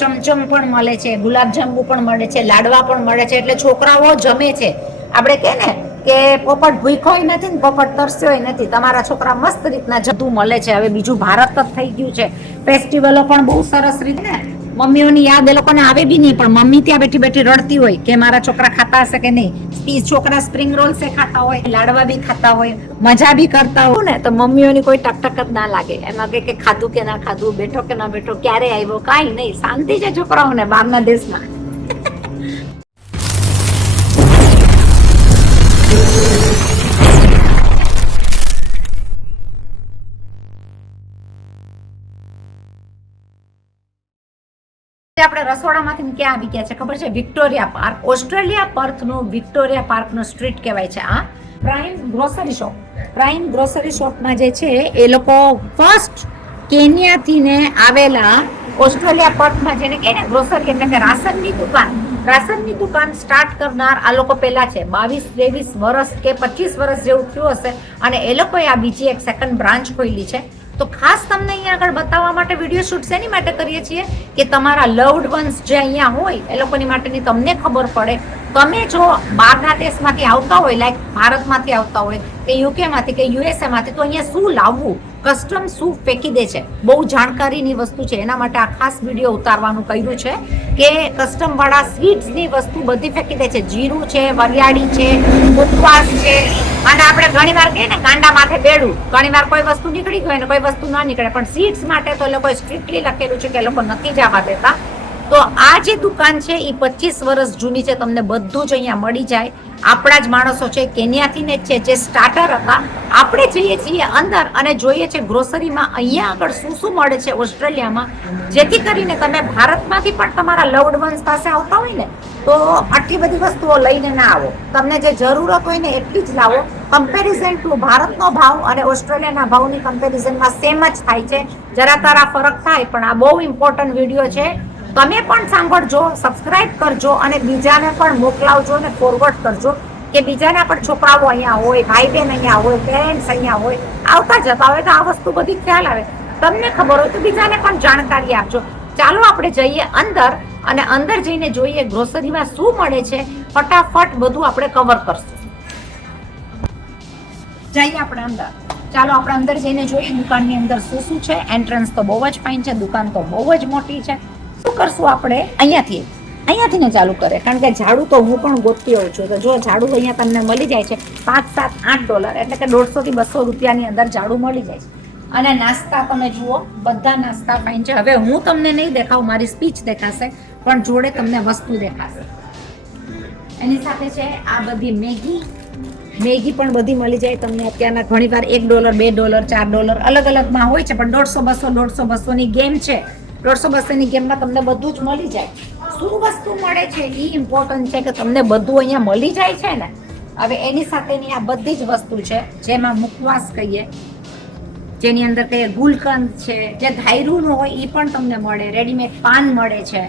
ચમચમ પણ મળે છે, ગુલાબજાંબુ પણ મળે છે, લાડવા પણ મળે છે. એટલે છોકરાઓ જમે છે. આપણે કે ને કે પોપટ ભૂખ્યો નથી ને પોપટ તરસ્યો નથી. તમારા છોકરા મસ્ત રીતના જતું મળે છે. હવે બીજું ભારત જ થઈ ગયું છે. ફેસ્ટિવલો પણ બહુ સરસ રીતે ને મમ્મીઓની યાદ એ લોકોને આવે બી નહીં, પણ મમ્મી ત્યાં બેઠી બેઠી રડતી હોય કે મારા છોકરા ખાતા હશે કે નહીં. છોકરા સ્પ્રિંગ રોલ્સ ખાતા હોય, લાડવા બી ખાતા હોય, મજા બી કરતા હોય ને, તો મમ્મીઓની કોઈ ટકટક જ ના લાગે. એમાં કે ખાધું કે ના ખાધું, બેઠો કે ના બેઠો, ક્યારે આવ્યો, કાંઈ નહીં, શાંતિ છે છોકરાઓને બહારના દેશમાં. આપણે રસોડામાંથી ક્યાં આવી ગયા છે ખબર છે? Victoria Park. ઓસ્ટ્રેલિયા પર્થનું વિક્ટોરિયા પાર્કનું સ્ટ્રીટ કહેવાય છે. આ prime grocery shop. Prime grocery શોપમાં જે છે એ લોકો ફર્સ્ટ કેન્યાથી ને આવેલા ઓસ્ટ્રેલિયા પર્થમાં જેને કહે ને ગ્રોસરી એટલે કે રાશનની દુકાન સ્ટાર્ટ કરનાર આ લોકો પહેલા છે. 22-23 વર્ષ કે 25 વર્ષ જેવું થયું હશે અને એ લોકોએ આ બીજી એક સેકન્ડ બ્રાન્ચ ખોલી છે. તો ખાસ તમને અહીંયા આગળ બતાવવા માટે વિડીયો શૂટ શેની માટે કરીએ છીએ કે તમારા લવ્ડ વન્સ જે અહીંયા હોય એ લોકોની માટેની તમને ખબર પડે. તમે જો બહારના દેશમાંથી આવતા હોય, લાઈક ભારતમાંથી આવતા હોય કે યુકેમાંથી કે યુએસએમાંથી, તો અહીંયા શું લાવવું, કસ્ટમ શું ફેંકી દે છે, બહુ જાણકારીની વસ્તુ છે. એના માટે આ ખાસ વિડીયો ઉતારવાનું કહ્યું છે કે કસ્ટમ વાળા સ્વીટ્સની વસ્તુ બધી ફેંકી દે છે. જીરું છે, વરિયાળી છે, ઉપવાસ છે, અને આપણે ઘણી વાર કહીએ ને કાંડા માથે બેડું, ઘણી વાર કોઈ વસ્તુ નીકળી ગઈ ને કોઈ વસ્તુ ના નીકળે, પણ સીડ્સ માટે તો લોકોએ સ્ટ્રિક્ટલી લખેલું છે કે લોકો નથી જવા દેતા. તો આ જે દુકાન છે એ 25 વર્ષ જૂની છે. તમને બધું જ અહીંયા મળી જાય. આપણા જ માણસો છે, કેન્યાથી ને છે, જે સ્ટાર્ટર હતા. આપણે જઈએ છીએ અંદર અને જોઈએ છે ગ્રોસરીમાં અહીંયા આગળ શું શું મળે છે ઓસ્ટ્રેલિયામાં, જેથી કરીને તમે ભારતમાંથી પણ તમારા લવ્ડ વન્સ પાસે આવતા હોય ને તો આટલી બધી વસ્તુઓ લઈને ના આવો. તમને જે જરૂરત હોય ને એટલી જ લાવો. કમ્પેરિઝન ટુ ભારતનો ભાવ અને ઓસ્ટ્રેલિયાના ભાવની કમ્પેરિઝનમાં સેમ જ થાય છે. જરા તારા ફરક થાય, પણ આ બહુ ઇમ્પોર્ટન્ટ વિડીયો છે. તમે પણ સાંભળજો, સબસ્ક્રાઇબ કરજો અને બીજાને પણ મોકલાવજો અને ફોરવર્ડ કરજો કે બીજાના પણ છોકરાઓ અહીંયા હોય, ભાઈ બહેન અહીંયા હોય, પેરેન્ટ્સ અહીંયા હોય, આવતા જતા હોય તો આ વસ્તુ બધી ખ્યાલ આવે. તમને ખબર હોય તો બીજાને પણ જાણકારી આપજો. ચાલો આપણે જઈએ અંદર અને અંદર જઈને જોઈએ ગ્રોસરીમાં શું મળે છે. ફટાફટ બધું આપણે કવર કરશું. જઈએ આપણે અંદર. ચાલો આપણે અંદર જઈને જોઈએ દુકાનની અંદર શું શું છે. એન્ટ્રન્સ તો બહુ જ ફાઇન છે, દુકાન તો બહુ જ મોટી છે. શું કરશું આપણે અહીંયાથી ને ચાલુ કરે, કારણ કે ઝાડુ તો હું પણ ગોતતી હોઉં છું. તો જો ઝાડુ અહીંયા તમને મળી જાય છે $5-7-8 એટલે કે 150 થી 200 રૂપિયાની અંદર ઝાડુ મળી જાય છે. અને નાસ્તા તમે જુઓ, બધા નાસ્તા ફાઇન છે. હવે હું તમને નહીં દેખાવું, મારી સ્પીચ દેખાશે, પણ જોડે તમને વસ્તુ દેખાશે. એની સાથે છે આ બધી મેગી પણ બધી મળી જાય તમને. અત્યારના ઘણી વાર $1, $2, $4 અલગ અલગમાં હોય છે, પણ 150-200 ની ગેમ છે. 150-200 ની ગેમમાં તમને બધું જ મળી જાય. શું વસ્તુ મળે છે એ ઇમ્પોર્ટન્ટ છે કે તમને બધું અહીંયા મળી જાય છે ને. હવે એની સાથેની આ બધી જ વસ્તુ છે, જેમાં મુખવાસ કહીએ, જેની અંદર કહીએ ગુલકંદ છે, જે ધાયરુંનું હોય એ પણ તમને મળે. રેડીમેડ પાન મળે છે.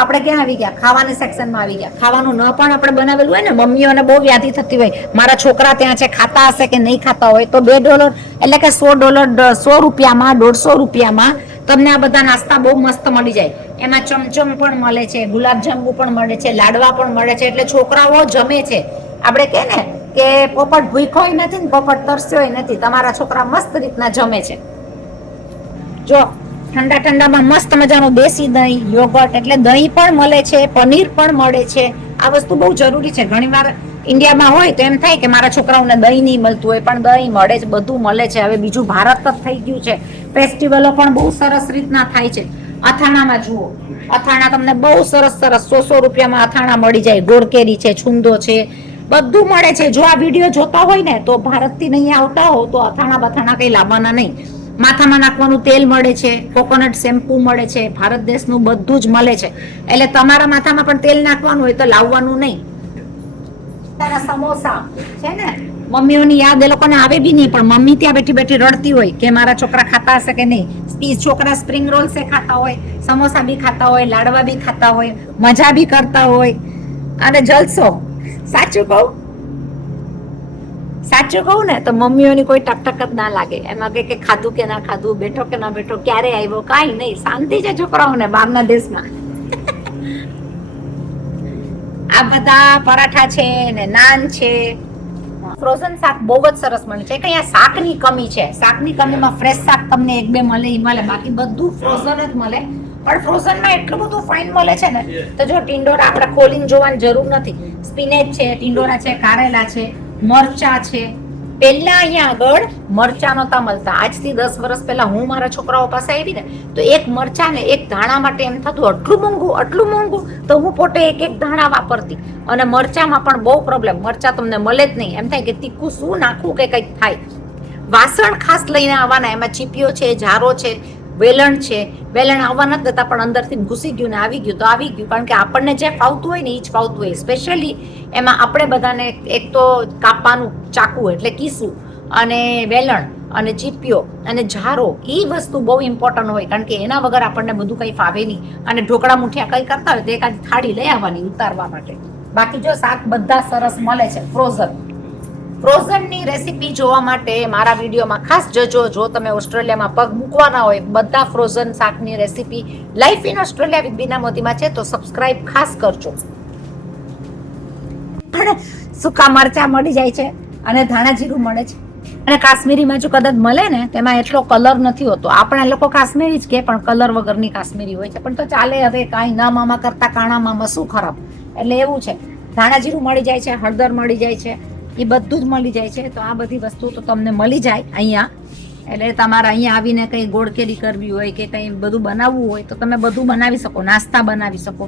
આપણે ક્યાં આવી ગયા? ખાવાના સેક્શનમાં આવી ગયા. ખાવાનું ન પણ આપણે બનાવેલું હોય ને, મમ્મીઓને બહુ વ્યાધિ થતી હોય, મારા છોકરા ત્યાં છે, ખાતા હશે કે નહીં ખાતા હોય, તો $2 એટલે કે $100 100 રૂપિયામાં, 150 રૂપિયામાં તમને આ બધા નાસ્તા બહુ મસ્ત મળી જાય. એમાં ચમચમ પણ મળે છે, ગુલાબજાંબુ પણ મળે છે, લાડવા પણ મળે છે. એટલે છોકરાઓ જમે છે. આપણે કહે ને કે પોપટ ભૂખ્યો નથી ને પોપટ તરસ્યો નથી. તમારા છોકરા મસ્ત રીતના જમે છે. જો ઠંડામાં મસ્ત મજાનું દેશી દહીં, યોગર્ટ, એટલે દહીં પણ મળે છે, પનીર પણ મળે છે. આ વસ્તુ બહુ જરૂરી છે. ઘણીવાર ઇન્ડિયામાં હોય તો એમ થાય કે મારા છોકરાઓને દહીં નહીં મળતું હોય, પણ દહીં મળે છે, બધું મળે છે. હવે બીજું ભારત જ થઈ ગયું છે. ફેસ્ટિવલો પણ બહુ સરસ રીતના થાય છે. અથાણામાં જુઓ, અથાણા તમને બહુ સરસ $100 રૂપિયામાં અથાણા મળી જાય. ગોળકેરી છે, છુંદો છે, બધું મળે છે. જો આ વિડીયો જોતા હોય ને તો ભારતથી નહીં આવતા હો તો અથાણા કંઈ લાવવાના નહીં. માથામાં નાખવાનું તેલ મળે છે, કોકોનટ શેમ્પુ મળે છે, ભારત દેશનું બધું જ મળે છે. એટલે તમારા માથામાં પણ તેલ નાખવાનું હોય તો લાવવાનું નહીં. સમોસા છે ને, મમ્મીઓની યાદ એ લોકોને આવે બી નહીં, પણ મમ્મી ત્યાં બેઠી બેઠી રડતી હોય કે મારા છોકરા ખાતા હશે કે નહીં. છોકરા સ્પ્રિંગ રોલ્સ ખાતા હોય, સમોસા બી ખાતા હોય, લાડવા બી ખાતા હોય, મજા બી કરતા હોય અને જલસો. સાચું કહું, સાચું કહું ને તો મમ્મીઓની કોઈ ટકટક જ ના લાગે. એમાં કે ખાધું કે ના ખાધું, બેઠો કે ના બેઠો, ક્યારે આવ્યો, કાંઈ નહીં, શાંતિ છે છોકરાઓને બહારના દેશમાં. આ બધા પરાઠા છે ને નાન છે. ફ્રોઝન શાક બહુ જ સરસ મળે છે. કે અહીંયા શાકની કમી છે. શાકની કમીમાં ફ્રેશ શાક તમને એક બે મળે ઈ મળે, બાકી બધું ફ્રોઝન જ મળે. પણ ફ્રોઝનમાં એટલું બધું ફાઇન મળે છે ને, તો જો ટિંડોરા આપણે ખોલીને જોવાની જરૂર નથી. સ્પિનેચ છે, ટિંડોરા છે, કારેલા છે, મરચા છે. પહેલા અહીંયા આગળ મરચા નહોતા મળતા. આજથી 10 વર્ષ પહેલા હું મારા છોકરાઓ પાસે આવી ને તો એક મરચા ને એક ધાણા માટે એમ થતું આટલું મોંઘું, તો હું પોતે એક ધાણા વાપરતી. અને મરચામાં પણ બહુ પ્રોબ્લેમ, મરચા તમને મળે જ નહીં. એમ થાય કે તીખું શું નાખવું કે કંઈક થાય. વાસણ ખાસ લઈને આવવાના, એમાં ચીપિયો છે, જારો છે, વેલણ છે. વેલણ આવવા નથી દેતા, પણ અંદરથી ઘૂસી ગયું ને આવી ગયું તો આવી ગયું. કારણ કે આપણને જે ફાવતું હોય ને એ જ ફાવતું હોય. સ્પેશિયલી એમાં આપણે બધાને એક તો કાપવાનું ચાકુ એટલે કીસું, અને વેલણ અને ચીપિયો અને જારો, એ વસ્તુ બહુ ઇમ્પોર્ટન્ટ હોય. કારણ કે એના વગર આપણને બધું કંઈ ફાવે નહીં. અને ઢોકળા મુઠિયા કંઈ કરતા હોય તો એકાદ થાળી લઈ આવવાની ઉતારવા માટે. બાકી જો શાક બધા સરસ મળે છે ફ્રોઝનની રેસીપી જોવા માટે મારા વિડીયોમાં ખાસ જજો. જો તમે ઓસ્ટ્રેલિયામાં પગ મૂકવાના હોય, બધા ફ્રોઝન શાકની recipe life in Australia with Bina મોદીમાં છે, તો સબસ્ક્રાઇબ ખાસ કરજો. પણ સૂકા મરચા મળી જાય છે અને ધાણા જીરું મળે છે. અને કાશ્મીરી મરચું કદાચ મળે ને તેમાં એટલો કલર નથી હોતો. આપણા લોકો કાશ્મીરી જ કે, પણ કલર વગરની કાશ્મીરી હોય છે. પણ તો ચાલે, હવે કાંઈ ના મામા કરતા કાણા મામા શું ખરાબ. એટલે એવું છે. ધાણા જીરું મળી જાય છે, હળદર મળી જાય છે, એ બધું જ મળી જાય છે. તો આ બધી વસ્તુ તો તમને મળી જાય અહીંયા. એટલે તમારે અહીંયા આવીને કંઈ ગોળકેરી કરવી હોય કે કંઈ બધું બનાવવું હોય તો તમે બધું બનાવી શકો, નાસ્તા બનાવી શકો.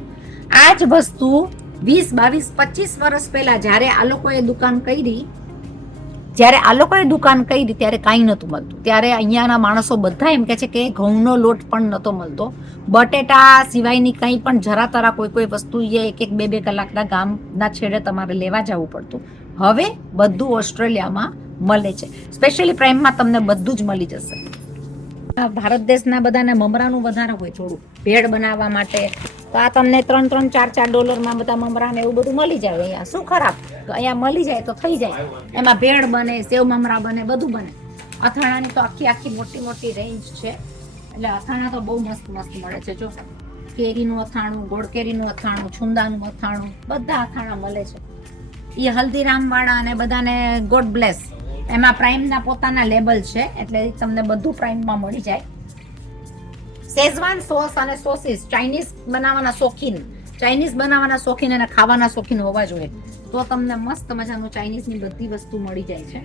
આ જ વસ્તુ 20, 22, 25 વર્ષ પહેલા જ્યારે આ લોકોએ દુકાન કરી ત્યારે કાંઈ નહોતું મળતું. ત્યારે અહીંયાના માણસો બધા એમ કહે છે કે ઘઉંનો લોટ પણ નહોતો મળતો. બટેટા સિવાયની કંઈ પણ જરા તરા કોઈ વસ્તુ એ 1-2 કલાકના ગામના છેડે તમારે લેવા જવું પડતું. હવે બધું ઓસ્ટ્રેલિયામાં મળે છે. સ્પેશિયલી પ્રાઇમમાં તમને બધું જ મળી જશે. ભારત દેશના બધાને મમરાનું વધારે હોય થોડું ભેળ બનાવવા માટે. તો આ તમને $3-4 બધા મમરા ને એવું બધું મળી જાય. અહીંયા શું ખરાબ, તો અહીંયા મળી જાય તો થઈ જાય. એમાં ભેળ બને, સેવ મમરા બને, બધું બને. અથાણાની તો આખી મોટી રેન્જ છે. એટલે અથાણા તો બહુ મસ્ત મળે છે. જો કેરીનું અથાણું, ગોળ કેરીનું અથાણું, છુંદાનું અથાણું, બધા અથાણા મળે છે. એ હલ્દીરામ વાળા અને બધાને ગોડ બ્લેસ. એમાં પ્રાઇમના પોતાના લેબલ છે, એટલે તમને બધું પ્રાઇમમાં મળી જાય. શેઝવાન સોસ અને સોસીસ, ચાઇનીઝ બનાવવાના શોખીન અને ખાવાના શોખીન હોવા જોઈએ તો તમને મસ્ત મજાનું ચાઇનીઝની બધી વસ્તુ મળી જાય છે.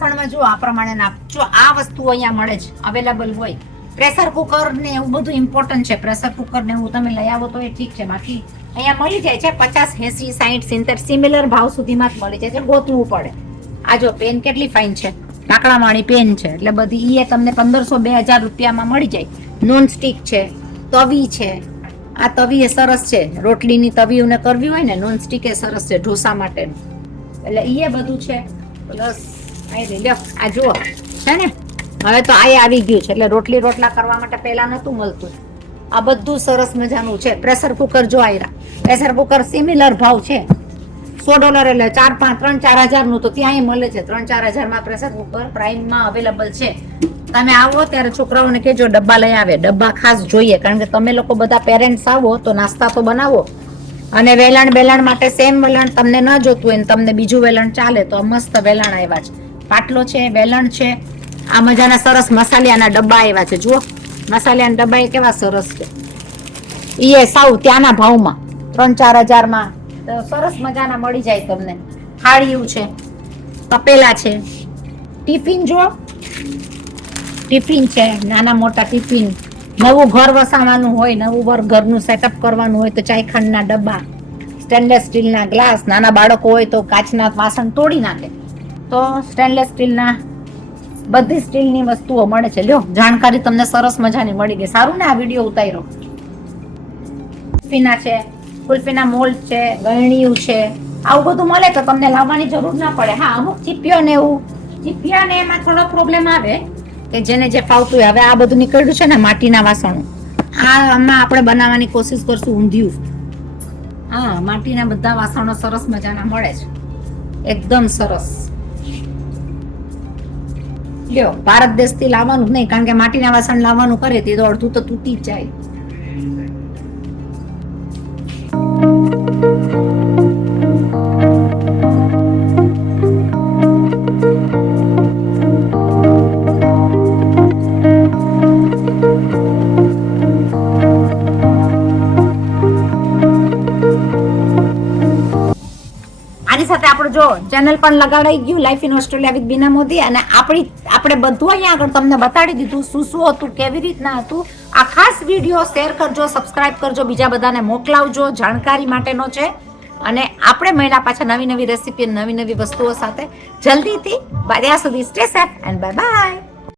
વાસણમાં જો આ પ્રમાણે જો આ વસ્તુ અહીંયા મળે છે, અવેલેબલ હોય. પ્રેશર કુકર ને એવું બધું ઇમ્પોર્ટન્ટ છે. પ્રેશર કુકર ને એવું તમે લઈ આવો તો એ ઠીક છે, બાકી અહીંયા મળી જાય છે 50, 80, 60, 70 સિમિલર ભાવ સુધીમાં જ મળી જાય છે. ગોતવું પડે. આ જો પેન કેટલી ફાઇન છે, લાકડાવાળી પેન છે. એટલે બધી એ તમને 1500-2000 રૂપિયામાં મળી જાય. નોન સ્ટિક છે, તવી છે. આ તવી એ સરસ છે, રોટલીની તવીઓને કરવી હોય ને, નોન સ્ટિક એ સરસ છે ઢોસા માટે. એટલે એ બધું છે. પ્લસ આ જુઓ છે ને, હવે તો આ આવી ગયું છે. એટલે રોટલા કરવા માટે પહેલા નતું મળતું. આ બધું સરસ મજાનું છે. પ્રેશર કુકર જો આવ્યા, પ્રેશર કુકર સિમિલર ભાવ છે. $100 એટલે 3-4 હજારનું તો ત્યાં મળે છે. 3-4 હજારમાં પ્રેશર કુકર પ્રાઇમમાં અવેલેબલ છે. તમે આવો ત્યારે છોકરાઓને કહેજો ડબ્બા લઈ આવે. ડબ્બા ખાસ જોઈએ, કારણ કે તમે લોકો બધા પેરેન્ટ્સ આવો તો નાસ્તા તો બનાવો. અને વેલણ માટે સેમ વેલણ તમને ન જોતું હોય ને તમને બીજું વેલણ ચાલે તો મસ્ત વેલણ આવ્યા છે. પાટલો છે, વેલણ છે. આ મજાના સરસ મસાલિયાના ડબ્બા આવ્યા છે. જુઓ મસાલિયાના ડબ્બા એ કેવા સરસ છે. એ સાવ ત્યાંના ભાવમાં 3-4 હજારમાં સરસ મજાના મળી જાય તમને. થાળીયું છે, તપેલા છે, ટિફિન જો ટિફિન છે, નાના મોટા ટિફિન. નવું ઘર વસાવવાનું હોય, નવું ઘરનું સેટઅપ કરવાનું હોય તો ચાયખાંડના ડબ્બા, સ્ટેનલેસ સ્ટીલના ગ્લાસ. નાના બાળકો હોય તો કાચના વાસણ તોડી નાખે તો સ્ટેનલેસ સ્ટીલના બધી સ્ટીલની વસ્તુઓ મળે છે. લ્યો જાણકારી તમને સરસ મજાની મળી ગઈ. સારું ને આ વિડીયો ઉતાર્યો. કુલ્ફીના છે, કુલ્ફીના મોલ્ડ છે, ગળણીયું છે, આવું બધું મળે તો તમને લાવવાની જરૂર ના પડે. હા, અમુક ચીપિયા ને એમાં થોડો પ્રોબ્લેમ આવે કે જેને જે ફાવતું હોય. હવે આ બધું નીકળ્યું છે ને માટીના વાસણો, આમાં આપણે બનાવવાની કોશિશ કરશું ઊંધિયું. હા, માટીના બધા વાસણો સરસ મજાના મળે છે. એકદમ સરસ. લ્યો, ભારત દેશથી લાવવાનું જ નહીં, કારણ કે માટીના વાસણ લાવવાનું કરે તે તો અડધું તો તૂટી જ જાય. આની સાથે આપણું જો ચેનલ પણ લગાડાઈ ગયું, લાઈફ ઇન ઓસ્ટ્રેલિયા વિથ બીના મોદી, અને આપણે બધું અહીંયા આગળ તમને બતાડી દીધું શું હતું, કેવી રીતના હતું. આ ખાસ વિડીયો શેર કરજો, સબસ્ક્રાઇબ કરજો, બીજા બધાને મોકલાવજો, જાણકારી માટેનો છે. અને આપણે મળ્યા પાછા નવી નવી રેસીપી, નવી નવી વસ્તુઓ સાથે જલ્દીથી. ત્યાં સુધી stay safe and bye bye.